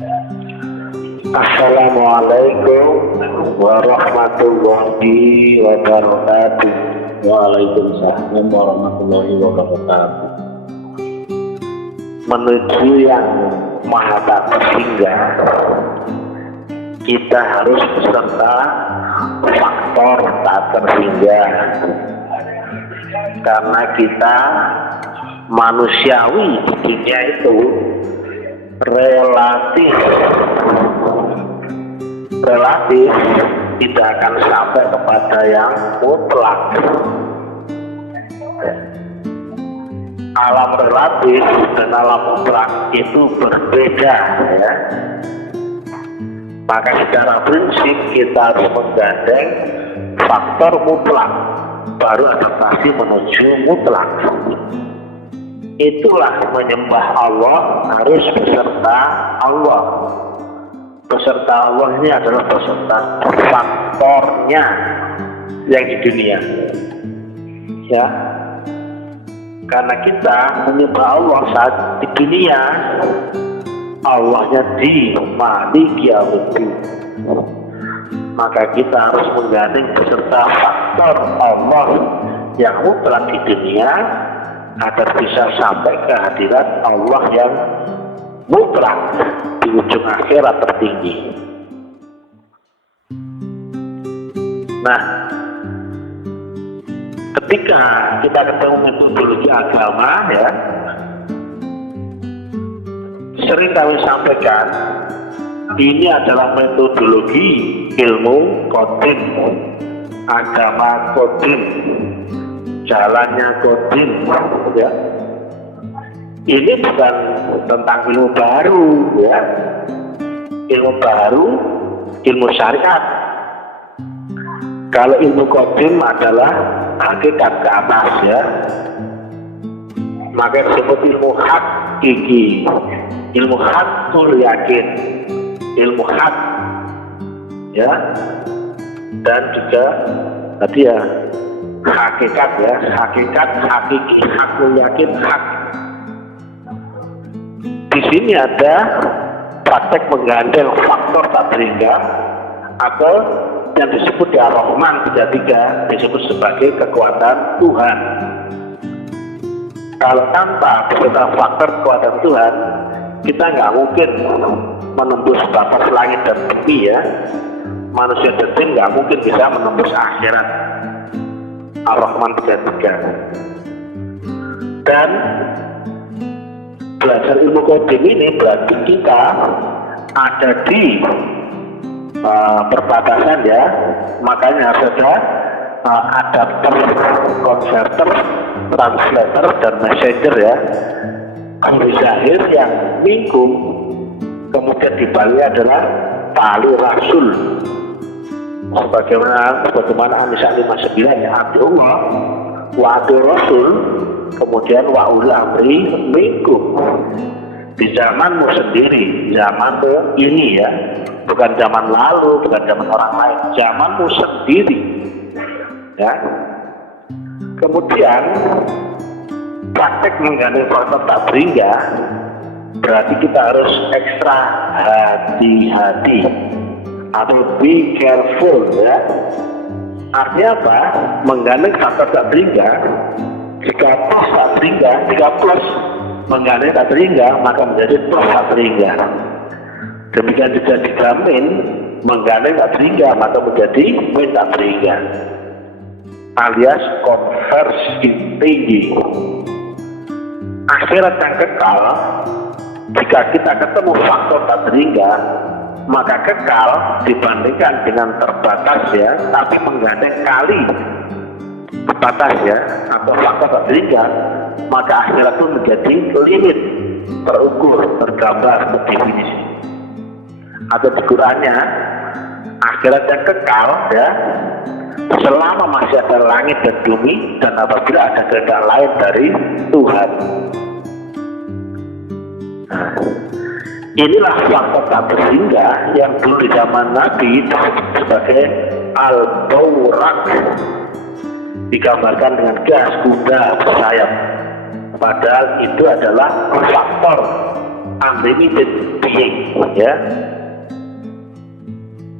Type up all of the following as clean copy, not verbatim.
Assalamualaikum warahmatullahi wabarakatuh. Waalaikumsalam warahmatullahi wabarakatuh. Menuju yang maha tak terhingga, kita harus beserta faktor tak terhingga. Karena kita manusiawi di dunia itu relatif tidak akan sampai kepada yang mutlak. Alam relatif dan alam mutlak itu berbeda, ya. Maka secara prinsip kita harus menggandeng faktor mutlak, baru adaptasi menuju mutlak. Itulah menyembah Allah harus beserta Allah. Beserta Allah ini adalah beserta faktornya yang di dunia, ya. Karena kita menyembah Allah saat di dunia, Allahnya di Maliki Yaumiddin, maka kita harus menggandeng beserta faktor Allah yang mutlak di dunia agar bisa sampai ke hadirat Allah yang mutlak di ujung akhirat tertinggi. Nah, ketika kita ketemu metodologi agama, ya, sering kami sampaikan ini adalah metodologi ilmu qadim, agama qadim, jalannya qadim, ya. Ini bukan tentang ilmu baru, ya. Ilmu baru, ilmu syariat. Kalau ilmu qadim adalah hakikat ke atas, ya. Maka disebut ilmu hakiki, ilmu hakul yakin, ilmu hak, ya. Dan juga tadi ya hakikat, ya, hakikat, hakiki, hakul yakin, hak. Di sini ada praktek menggandeng faktor tak terhingga atau yang disebut di Ar-Rahman 33 disebut sebagai kekuatan Tuhan. Kalau tanpa beserta faktor kekuatan Tuhan, kita nggak mungkin menembus batas langit dan bumi, ya. Manusia dan jin nggak mungkin bisa menembus akhirat. Ar-Rahman 33. Dan belajar ilmu qadim ini berarti kita ada di perbatasan, ya. Makanya harus ada adapter, konverter, translator, dan messenger, ya. Amri zahir yang mingkum, kemudian di Bali adalah tali rasul. Sebagaimana An-Nisa 59, ya, Abdullah wa Abdul Rasul, kemudian wa ul amri minkum. Di zamanmu sendiri, zaman ini, ya, bukan zaman lalu, bukan zaman orang lain, zamanmu sendiri, ya. Kemudian praktek menggandeng faktor tak terhingga berarti kita harus ekstra hati-hati atau be careful, ya. Artinya apa? Menggandeng faktor tak terhingga, jika plus tak terhingga, jika plus menggandeng tak terhingga, maka menjadi plus tak terhingga. Demikian juga jika min menggandeng tak terhingga, maka menjadi min tak terhingga, alias konversi tinggi. Akhirat yang kekal, jika kita ketemu faktor tak terhingga, maka kekal dibandingkan dengan terbatas, ya, tapi menggandeng kali batas, ya, atau faktor tak terhingga, maka akhirat itu menjadi limit, terukur, tergambar, terdefinisi. Atau ukurannya akhirat yang kekal, ya, selama masih ada langit dan bumi dan apabila ada kehendak lain dari Tuhan. Inilah faktor tak terhingga yang dulu di zaman Nabi disebut sebagai al-baurak, digambarkan dengan gas kuda bersayap. Padahal itu adalah faktor unlimited being, ya.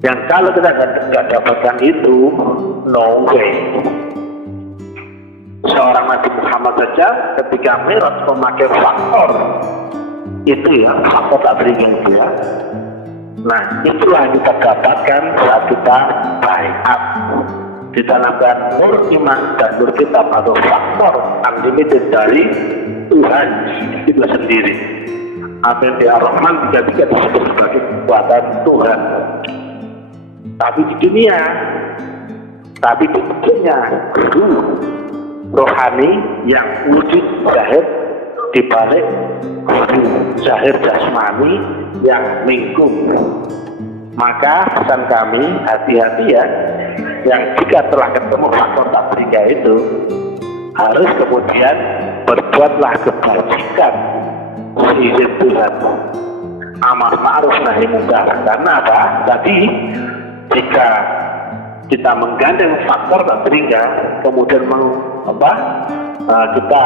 Yang kalau kita nggak dapatkan itu, no way. Seorang Nabi Muhammad saja ketika Mi'raj memakai faktor itu, ya, faktor tak berikan itu, ya. Nah, itulah yang kita dapatkan saat kita baiat. Ditanamkan nur iman dan nur kitab atau faktor unlimited dari Tuhan itu sendiri. Amin ya Rahman tiga-tiga disebut sebagai kekuatan Tuhan. Tapi di dunia, guru rohani yang wujud zahir di balik guru zahir jasmani yang minggung. Maka pesan kami, hati-hati ya, yang jika telah ketemu faktor tak beriga itu, harus kemudian berbuatlah kebajikan seizin Tuhan, amar ma'ruf nahi munkar. Karena apa? Tadi jika kita menggandeng faktor tak beriga, kemudian kita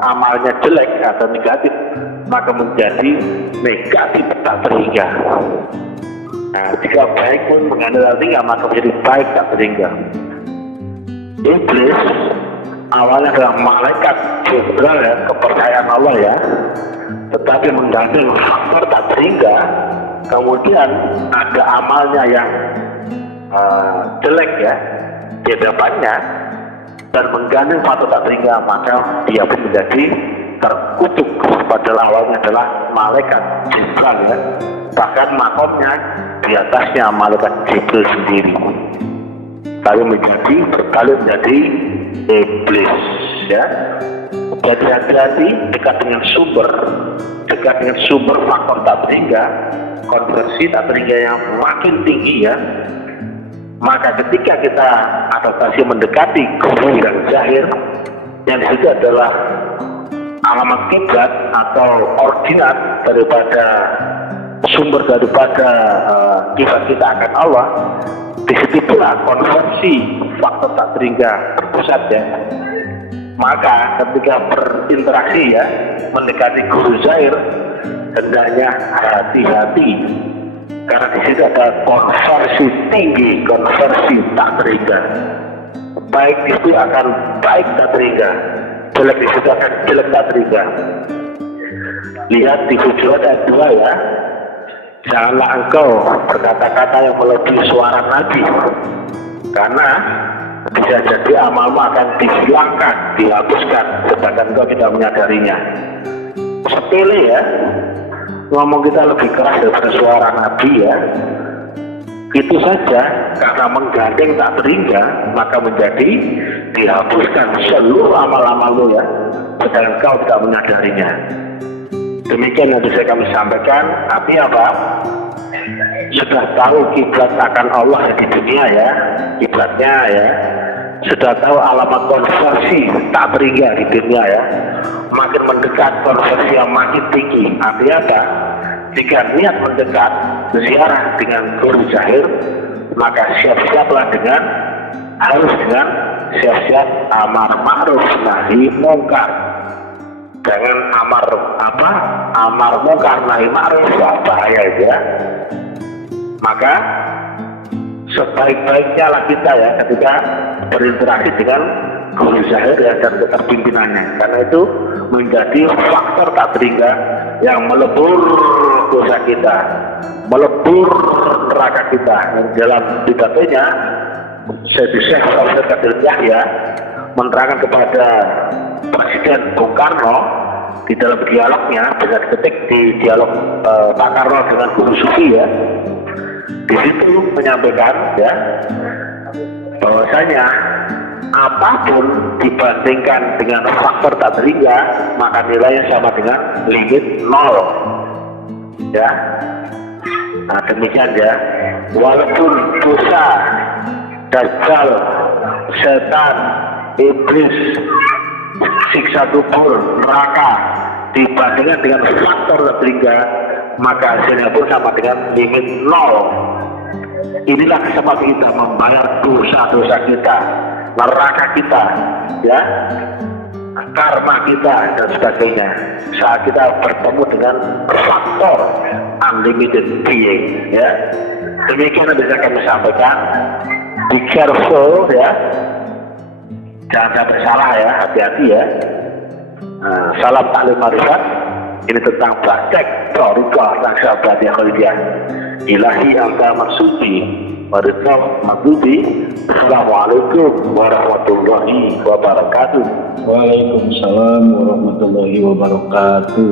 amalnya jelek atau negatif, maka menjadi negatif tak beriga. Nah, jika baik pun mengandalkan tinggal, maka menjadi baik tak terhingga. Iblis awalnya adalah malaikat jenderal, ya, kepercayaan Allah, ya, tetapi menggandeng faktor tak terhingga, kemudian ada amalnya yang jelek, ya, di hadapannya, dan menggandeng faktor tak terhingga, maka dia pun menjadi terkutuk. Padahal awalnya adalah malaikat jenderal, ya, bahkan makomnya di atasnya malaikat Jibril sendiri, lalu berkali menjadi iblis, ya. Jadi hati-hati dekat dengan sumber faktor tak terhingga, konversi tak terhingga yang makin tinggi, ya. Maka ketika kita adaptasi mendekati guru yang zahir, yang itu adalah alamat kiblat atau ordinat daripada sumber daripada kiblat kita akan Allah, disitulah konversi faktor tak terhingga terpusat, ya. Maka ketika berinteraksi, ya, mendekati guru zahir, hendaknya hati-hati, karena di situ ada konversi tinggi, konversi tak terhingga. Baik itu akan baik tak terhingga, jelek di situ akan jelek tak terhingga. Lihat di Hujurat ayat 2, ya. Janganlah engkau berkata-kata yang melebihi suara Nabi, karena bisa jadi amalmu akan dihilangkan, dihapuskan, sedangkan engkau tidak menyadarinya. Sepele, ya, ngomong kita lebih keras daripada suara Nabi, ya. Itu saja karena menggandeng tak terhingga, maka menjadi dihapuskan seluruh amal-amalmu, ya, sedangkan engkau tidak menyadarinya. Demikian yang bisa kami sampaikan. Artinya apa? Sudah tahu kiblat akan Allah di dunia, ya, kiblatnya, ya. Sudah tahu alamat konversi tak terhingga di dunia, ya. Makin mendekat konversi yang makin tinggi. Artinya apa? Jika niat mendekat ziarah dengan guru zahir, maka siap-siaplah harus dengan siap-siap amar ma'ruf nahi munkar. Jangan amar munkar nahi ma'ruf, bahaya, ya. Maka sebaik-baiknya lah kita, ya, ketika berinteraksi dengan guru zahir, ya, dan keterpimpinannya, karena itu menjadi faktor tak terhingga yang melebur dosa kita, melebur neraka kita. Dalam pidatonya Syekh Sa'id Qadir Yahya menerangkan kepada Presiden Bung Karno di dalam dialognya, dengan ketik di dialog Pak Karno dengan guru sufi, ya, di situ menyampaikan, ya, bahwasanya apapun dibandingkan dengan faktor tak terhingga, maka nilainya sama dengan limit 0, ya. Nah, demikian, ya. Walaupun dosa, dajjal, setan, iblis, siksa kubur, neraka dibandingkan dengan faktor tak terhingga, maka hasilnya pun sama dengan limit 0. Inilah kesempatan kita membayar dosa-dosa kita, neraka kita, ya. karma kita dan sebagainya saat kita bertemu dengan faktor unlimited being, ya. Demikian yang bisa kami sampaikan. Be careful, ya, jangan sampai salah, ya, hati-hati, ya. Salam taklim marifat. Ini tentang praktek Thariqah Naqsyabandiyah Khalidiyah. Ilahi anta maksudi waridhah maghdubi. Assalamualaikum warahmatullahi wabarakatuh. Waalaikumsalam warahmatullahi wabarakatuh.